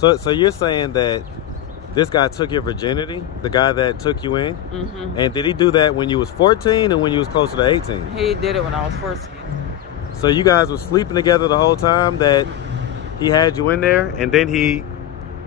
So you're saying that this guy took your virginity, the guy that took you in? Mm-hmm. And did he do that when you was 14 and when you was closer to 18? He did it when I was 14. So you guys were sleeping together the whole time that he had you in there, and then he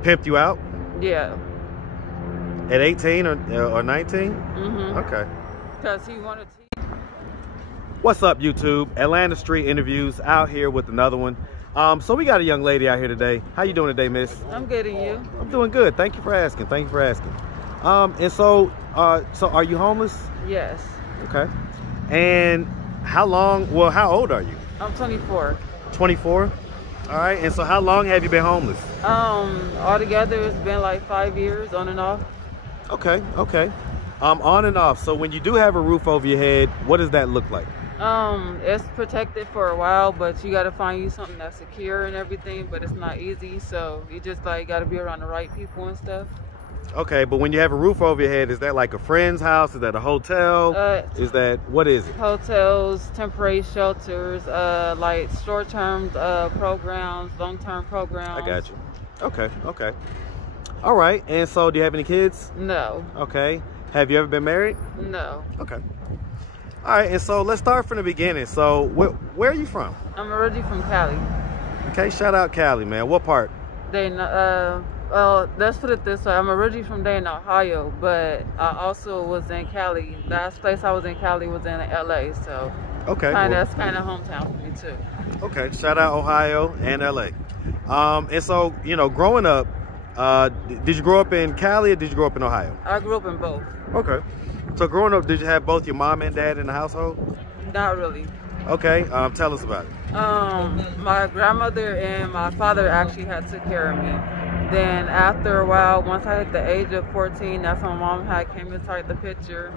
pimped you out? Yeah. At 18 or 19? Mm-hmm. Okay. Because he wanted to. What's up, YouTube? Atlanta Street Interviews out here with another one. So we got a young lady out here today. How you doing today, miss? I'm good, and you? I'm doing good. Thank you for asking. Thank you for asking. And so are you homeless? Yes. Okay. And how old are you? I'm 24. 24? All right. And so how long have you been homeless? Altogether, it's been like 5 years, on and off. Okay. Okay. On and off. So when you do have a roof over your head, what does that look like? It's protected for a while, but you gotta find you something that's secure and everything, but it's not easy, so you just like gotta be around the right people and stuff. Okay, but when you have a roof over your head, is that like a friend's house? Is that a hotel? What is it? Hotels, temporary shelters, like short-term programs, long-term programs. I got you. Okay, okay. All right, and so do you have any kids? No. Okay. Have you ever been married? No. Okay. All right, and so let's start from the beginning. So where are you from? I'm originally from Cali. Okay, shout out Cali, man. What part? Well, let's put it this way. I'm originally from Dayton, Ohio, but I also was in Cali. The last place I was in Cali was in LA, so okay, that's kind of hometown for me too. Okay, shout out Ohio and LA. And so, growing up, did you grow up in Cali or did you grow up in Ohio? I grew up in both. Okay. So growing up, did you have both your mom and dad in the household? Not really. Okay, tell us about it. My grandmother and my father actually had took care of me. Then after a while, once I hit the age of 14, that's when my mom had came inside the picture.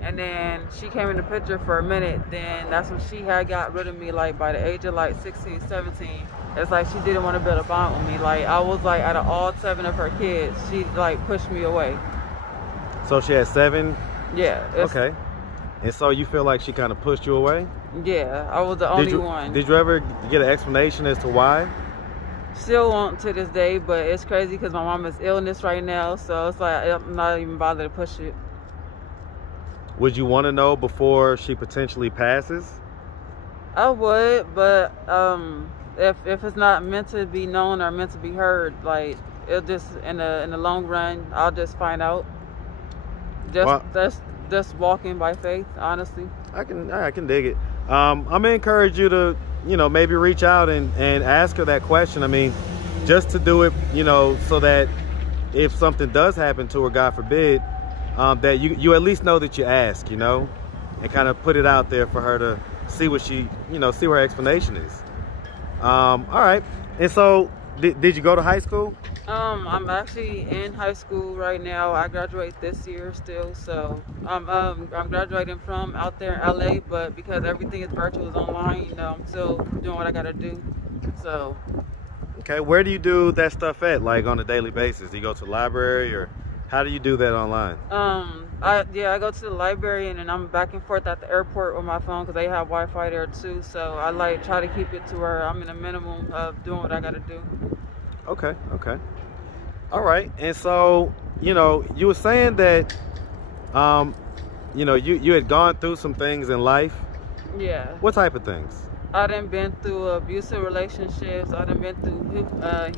And then she came in the picture for a minute. Then that's when she had got rid of me, like by the age of like 16, 17. It's like she didn't want to build a bond with me. Like I was like out of all 7 of her kids, she like pushed me away. So she had 7? Yeah. Okay. And so you feel like she kind of pushed you away? Yeah, I was the only one. Did you ever get an explanation as to why? Still won't to this day, but it's crazy because my mom is illness right now, so it's like I'm not even bothered to push it. Would you want to know before she potentially passes? I would, but if it's not meant to be known or meant to be heard, like it'll just in the long run, I'll just find out. That's just walking by faith, honestly. I can dig it. I'm gonna encourage you to, maybe reach out and ask her that question. I mean, just to do it, so that if something does happen to her, God forbid, that you at least know that you ask, and kind of put it out there for her to see what see what her explanation is. All right. And so, did you go to high school? I'm actually in high school right now. I graduate this year still, so I'm graduating from out there in LA, but because everything is virtual, is online, I'm still doing what I gotta do. So. Okay, where do you do that stuff at, like on a daily basis? Do you go to the library, or how do you do that online? I go to the library, and then I'm back and forth at the airport with my phone because they have Wi-Fi there too. So I like try to keep it to where I'm in a minimum of doing what I gotta do. Okay, okay. All right. And so, you were saying that, you had gone through some things in life. Yeah. What type of things? I done been through abusive relationships. I done been through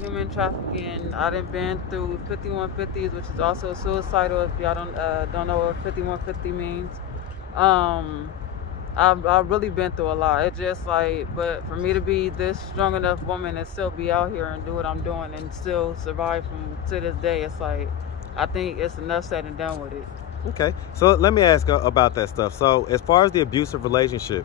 human trafficking. I done been through 5150s, which is also suicidal. If y'all don't know what 5150 means. I've really been through a lot. It's just like, but for me to be this strong enough woman and still be out here and do what I'm doing and still survive to this day, it's like, I think it's enough said and done with it. Okay, so let me ask about that stuff. So as far as the abusive relationship,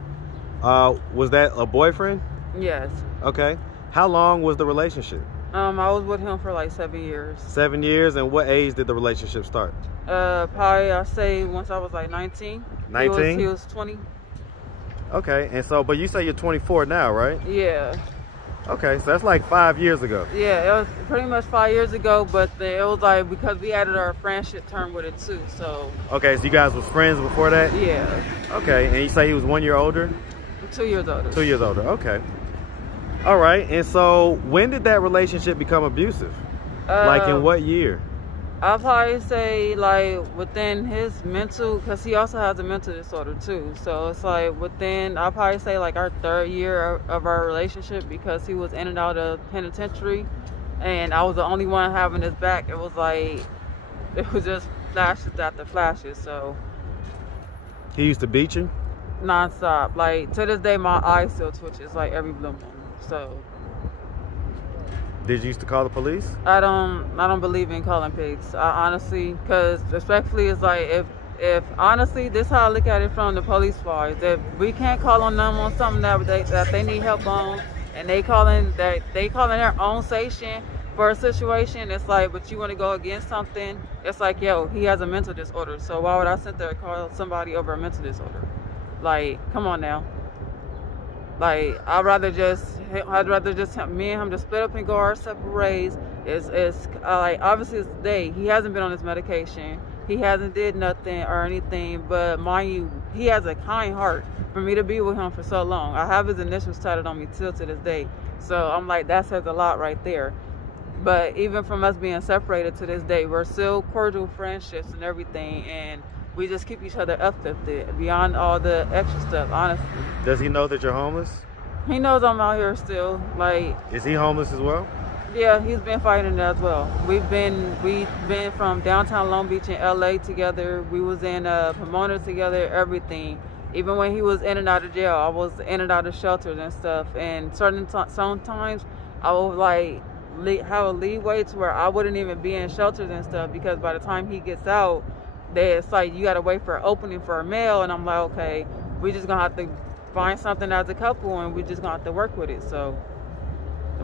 was that a boyfriend? Yes. Okay. How long was the relationship? I was with him for like 7 years. 7 years, and what age did the relationship start? Probably I say once I was like 19. 19? He was 20. Okay, and so, but you say you're 24 now, right? Yeah. Okay, so that's like 5 years ago. Yeah, it was pretty much 5 years ago, but it was like because we added our friendship term with it too, so. Okay, so you guys was friends before that? Yeah. Okay, and you say he was 1 year older? 2 years older. 2 years older, okay. All right, and so when did that relationship become abusive? Like in what year? I'll probably say like within his mental, because he also has a mental disorder too. So it's like within, I'll probably say like our 3rd year of our relationship, because he was in and out of penitentiary, and I was the only one having his back. It was like, it was just flashes after flashes. So He used to beat you? nonstop. Like to this day, my eye still twitches like every blue moon. So Did you used to call the police? I don't believe in calling pigs. I honestly, because respectfully, it's like if honestly, this is how I look at it from the police wise. If we can't call on them on something that they need help on, and they calling their own station for a situation, it's like, but you want to go against something, it's like, yo, he has a mental disorder. So why would I sit there and call somebody over a mental disorder? Like, come on now. Like, I'd rather just me and him just split up and go our separate ways. It's like, obviously it's today. He hasn't been on his medication. He hasn't did nothing or anything, but mind you, he has a kind heart for me to be with him for so long. I have his initials tatted on me till to this day. So I'm like, that says a lot right there. But even from us being separated to this day, we're still cordial friendships and everything, and we just keep each other uplifted beyond all the extra stuff, honestly. Does he know that you're homeless? He knows I'm out here still. Like, Is he homeless as well? yeah, he's been fighting it as well. We've been from downtown Long Beach in LA together. We was in Pomona together, everything. Even when he was in and out of jail, I was in and out of shelters and stuff. And sometimes I would like have a leeway to where I wouldn't even be in shelters and stuff, because by the time he gets out, it's like you gotta wait for an opening for a mail, and I'm like, okay, we just gonna have to find something as a couple, and we just gonna have to work with it. So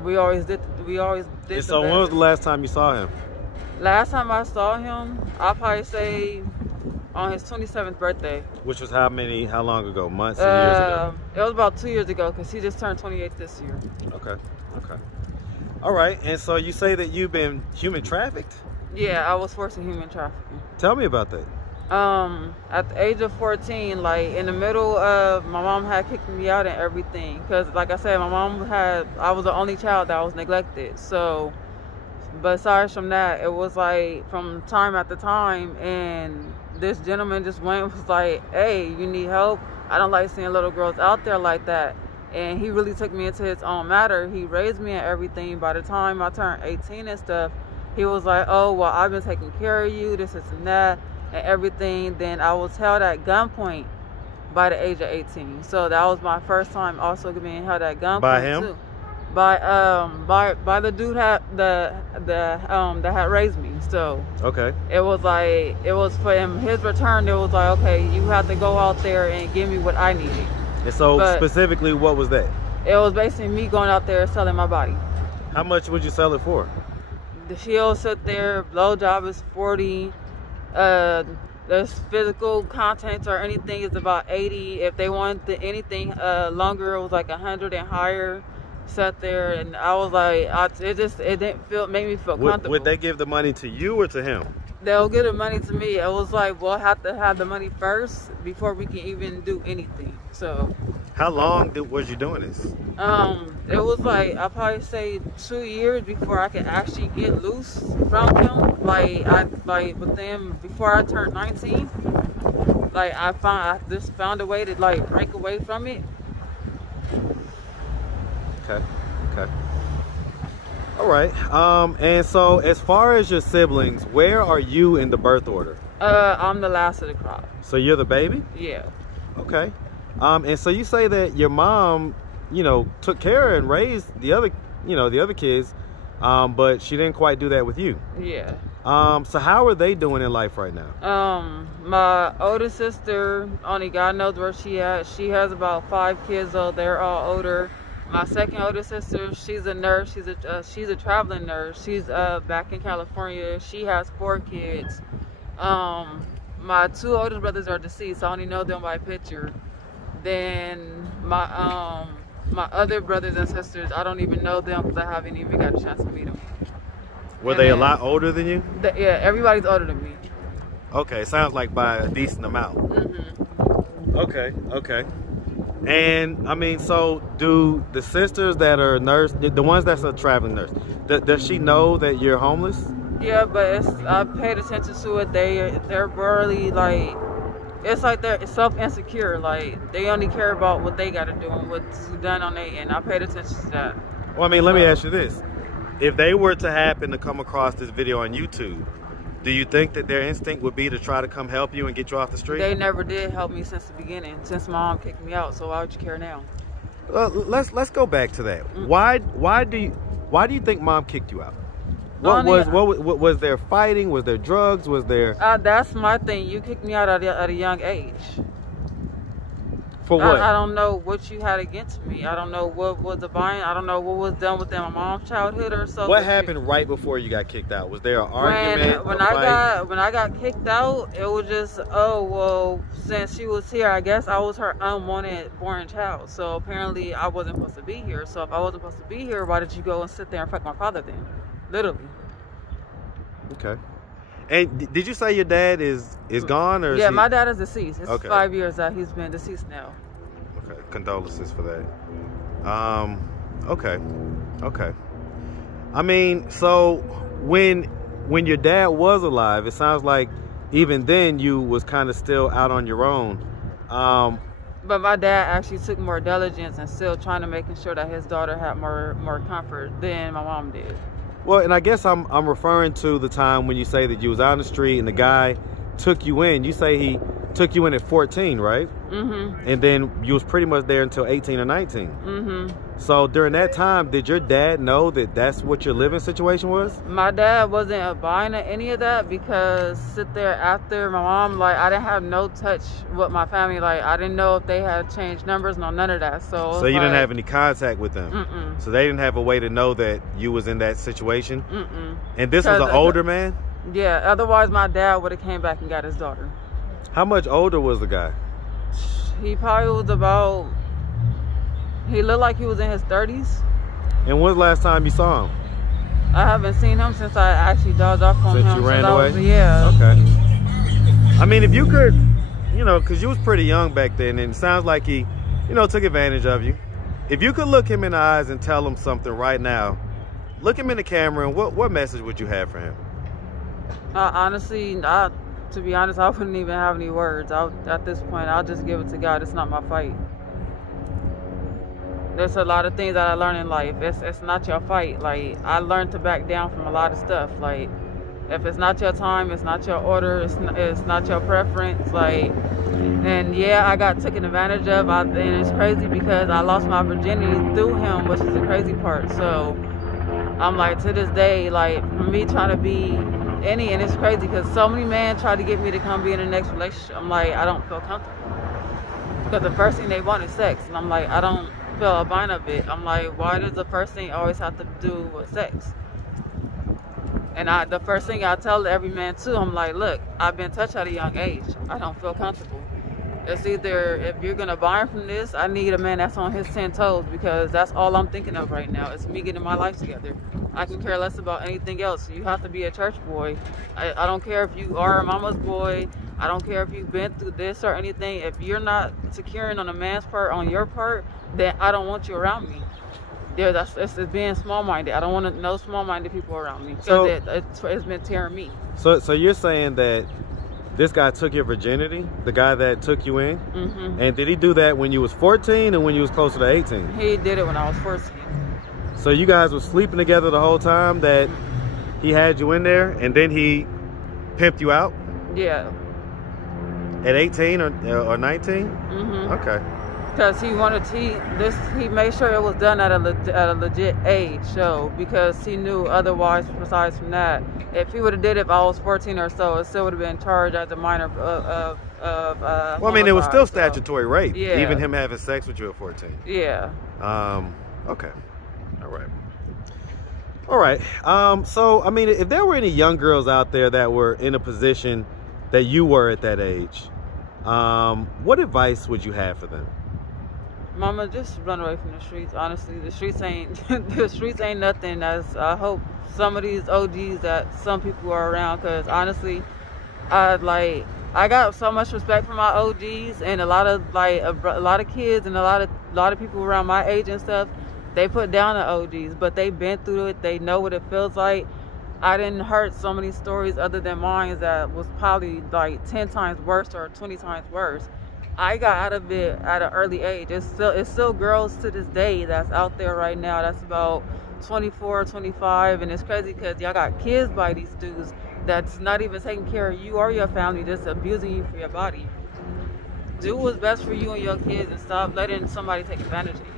we always did. And so when was the last time you saw him? Last time I saw him, I'll probably say on his 27th birthday. Which was how long ago? Months and years ago? It was about 2 years ago, because he just turned 28 this year. Okay. All right, and so you say that you've been human trafficked? Yeah, I was forced to human trafficking. Tell me about that. At the age of 14, like in the middle of, my mom had kicked me out and everything, because like I said, I was the only child that was neglected. So besides from that, it was like from time after time, and this gentleman just was like, hey, you need help? I don't like seeing little girls out there like that. And he really took me into his own matter. He raised me and everything. By the time I turned 18 and stuff, he was like, oh, well, I've been taking care of you, this and that, and everything. Then I was held at gunpoint by the age of 18. So that was my first time also being held at gunpoint. By him? Too. By the dude that had raised me. So okay, it was for him, his return. It was like, okay, you have to go out there and give me what I needed. And so specifically, what was that? It was basically me going out there selling my body. How much would you sell it for? He'll sit there, blowjob is 40. There's physical content or anything is about 80. If they want anything longer, it was like 100 and higher. Sat there, and I was like, it didn't make me feel comfortable. Would they give the money to you or to him? They'll give the money to me. It was like, we'll have to have the money first before we can even do anything. So how long was you doing this? It was like, I'll probably say 2 years before I could actually get loose from him. Before I turned 19, like I just found a way to like break away from it. Okay. All right. And so as far as your siblings, where are you in the birth order? I'm the last of the crop. So you're the baby? Yeah. Okay. And so you say that your mom, took care and raised the other kids, but she didn't quite do that with you. Yeah. So how are they doing in life right now? My older sister, only God knows where she at. She has about 5 kids, though. They're all older. My second older sister, she's a nurse. She's a traveling nurse. She's back in California. She has 4 kids. My 2 oldest brothers are deceased. I only know them by picture. Then my other brothers and sisters, I don't even know them because I haven't even got a chance to meet them. Were they a lot older than you? Yeah, everybody's older than me. Okay, sounds like by a decent amount. Mm-hmm. Okay. And I mean, so do the sisters that are nurse, the ones that's a traveling nurse, does she know that you're homeless? Yeah, but I paid attention to it. They're barely like, it's like they're self-insecure. Like, they only care about what they got to do and what's done on their end. I paid attention to that. Well, I mean, let me ask you this. If they were to happen to come across this video on YouTube, do you think that their instinct would be to try to come help you and get you off the street? They never did help me since the beginning, since my mom kicked me out. So why would you care now? Let's go back to that. Why do you think mom kicked you out? What was there fighting? Was there drugs? Was there? That's my thing. You kicked me out at a young age. For what? I don't know what you had against me. I don't know what was the buying. I don't know what was done within my mom's childhood or so. What happened right before you got kicked out? Was there an argument? When I got kicked out, it was just, oh well, since she was here, I guess I was her unwanted born child. So apparently I wasn't supposed to be here. So if I wasn't supposed to be here, why did you go and sit there and fuck my father then? Literally. Okay. And did you say your dad is gone, or? Yeah, my dad is deceased. It's okay. 5 years that he's been deceased now. Okay, condolences for that. Okay. I mean, so when your dad was alive, it sounds like even then you was kind of still out on your own. But my dad actually took more diligence and still trying to making sure that his daughter had more comfort than my mom did. Well, and I guess I'm referring to the time when you say that you was out on the street and the guy took you in. You say he took you in at 14, right? Mm-hmm. And then you was pretty much there until 18 or 19. Mm-hmm. So during that time, did your dad know that that's what your living situation was? My dad wasn't buying any of that because sit there after my mom, like, I didn't have no touch with my family. Like, I didn't know if they had changed numbers, none of that. So you didn't have any contact with them? Mm-mm. So they didn't have a way to know that you was in that situation? Mm-mm. And this was an older man? Yeah, otherwise my dad would have came back and got his daughter. How much older was the guy? He probably was about, he looked like he was in his 30s. And when's the last time you saw him? I haven't seen him since I actually dodged off on him. Since you ran away? Yeah. Okay. I mean, if you could, you know, because you was pretty young back then, and it sounds like he, you know, took advantage of you. If you could look him in the eyes and tell him something right now, look him in the camera, and what message would you have for him? Honestly, to be honest, I wouldn't even have any words. At this point, I'll just give it to God. It's not my fight. There's a lot of things that I learned in life. It's not your fight. Like, I learned to back down from a lot of stuff. Like, if it's not your time, it's not your order, it's not your preference. Like, and yeah, I got taken advantage of. And it's crazy because I lost my virginity through him, which is the crazy part. So I'm like, to this day, like, me trying to be and it's crazy because so many men try to get me to come be in the next relationship. I'm like, I don't feel comfortable because the first thing they want is sex, and I'm like, I don't feel a bind of it. I'm like, why does the first thing always have to do with sex? And the first thing I tell every man too, I'm like, look, I've been touched at a young age. I don't feel comfortable. It's either, if you're gonna buy from this, I need a man that's on his 10 toes, because that's all I'm thinking of right now. It's me getting my life together. I can care less about anything else. You have to be a church boy. I don't care if you are a mama's boy. I don't care if you've been through this or anything. If you're not securing on a man's part, on your part, then I don't want you around me. It's being small-minded. I don't want no small-minded people around me, because it's been tearing me. So you're saying that this guy took your virginity, the guy that took you in? Mm-hmm. And did he do that when you was 14 and when you was closer to 18? He did it when I was 14. So you guys were sleeping together the whole time that he had you in there, and then he pimped you out? Yeah. At 18 or 19? Mm-hmm. Okay. Because he made sure it was done at a legit age, so, because he knew otherwise, besides from that, if he would have did it if I was 14 or so, it still would have been charged as a minor of well, I mean, it was still statutory rape, yeah. Even him having sex with you at 14. Yeah. Okay. All right. So, I mean, if there were any young girls out there that were in a position that you were at that age, what advice would you have for them? Mama, just run away from the streets. Honestly, the streets ain't nothing. As I hope some of these OGs that some people are around, because honestly, I got so much respect for my OGs, and a lot of kids and a lot of people around my age and stuff. They put down the OGs, but they've been through it. They know what it feels like. I didn't heard so many stories other than mine that was probably like 10 times worse or 20 times worse. I got out of it at an early age. It's still girls to this day that's out there right now. That's about 24, 25, and it's crazy because y'all got kids by these dudes that's not even taking care of you or your family, just abusing you for your body. Do what's best for you and your kids and stop letting somebody take advantage of you.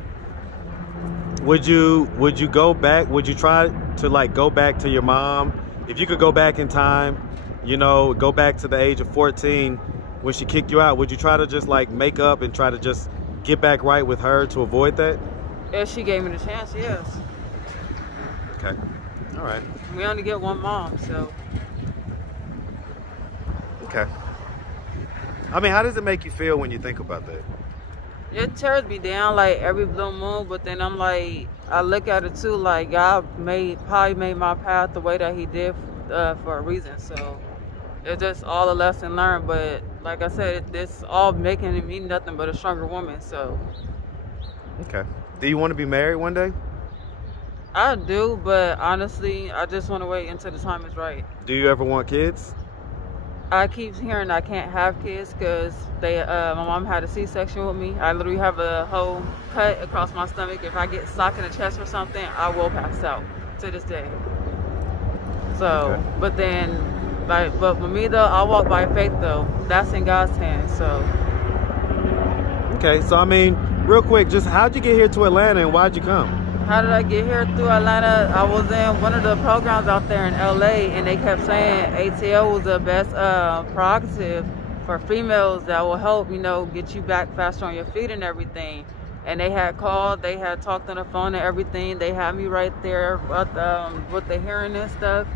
Would you go back? Would you try to like go back to your mom? If you could go back in time, you know, go back to the age of 14 when she kicked you out, would you try to just like make up and try to just get back right with her to avoid that? If she gave me the chance, yes. Okay. All right. We only get one mom, so. Okay. I mean, how does it make you feel when you think about that? It tears me down like every blue moon, but then I'm like, I look at it too, like God probably made my path the way that He did for a reason. So it's just all a lesson learned. But like I said, this all making me nothing but a stronger woman. So. Okay. Do you want to be married one day? I do, but honestly, I just want to wait until the time is right. Do you ever want kids? I keep hearing I can't have kids because my mom had a C-section with me. I literally have a whole cut across my stomach. If I get socked in the chest or something, I will pass out to this day. So, okay. But for me though, I walk by faith though. That's in God's hands. So. Okay, so I mean, real quick, just how'd you get here to Atlanta and why'd you come? How did I get here through Atlanta? I was in one of the programs out there in LA, and they kept saying ATL was the best prerogative for females that will help, you know, get you back faster on your feet and everything. And they had called, they had talked on the phone and everything. They had me right there with the hearing and stuff.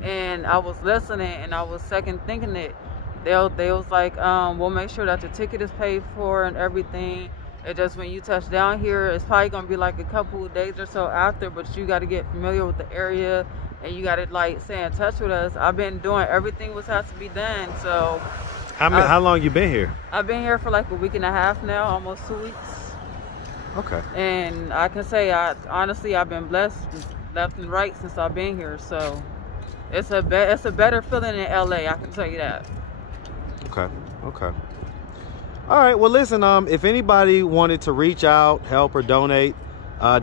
And I was listening, and I was second thinking it. They was like, we'll make sure that the ticket is paid for and everything. It just when you touch down here, it's probably gonna be like a couple of days or so after, but you got to get familiar with the area and you got to like stay in touch with us. I've been doing everything what has to be done. So how long you been here? I've been here for like a week and a half now, almost 2 weeks. Okay. And I can say honestly I've been blessed left and right since I've been here. So it's a better feeling in LA, I can tell you that. Okay. All right, well, listen, if anybody wanted to reach out, help, or donate,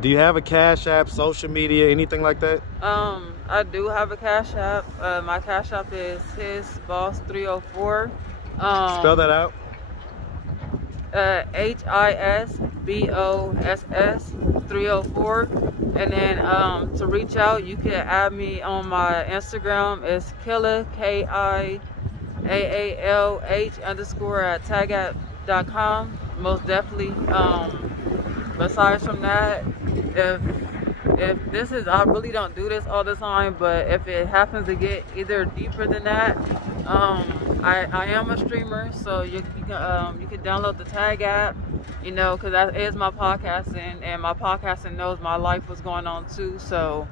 do you have a Cash App, social media, anything like that? I do have a Cash App. My Cash App is HisBoss304. Spell that out. HISBOSS 304. And then to reach out, you can add me on my Instagram. It's Killa, KIAALH_@tagap.com. Most definitely. Besides from that, if this is, I really don't do this all the time, but if it happens to get either deeper than that, I am a streamer, so you can download the Tag app, you know, because that is my podcasting, and my podcasting knows my life was going on too. So,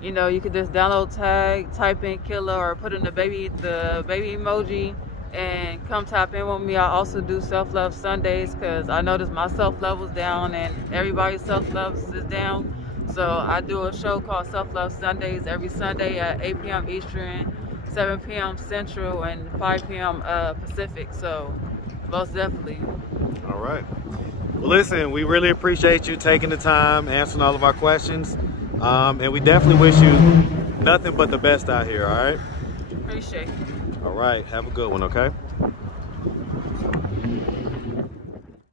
you know, you could just download Tag, type in Killa, or put in the baby emoji, and come tap in with me. I also do self-love Sundays because I noticed my self-love was down and everybody's self-love is down. So I do a show called Self-Love Sundays every Sunday at 8 p.m. Eastern, 7 p.m. Central, and 5 p.m. Pacific. So most definitely. All right. Well, listen, we really appreciate you taking the time, answering all of our questions. And we definitely wish you nothing but the best out here, all right? Appreciate it. All right, have a good one, okay?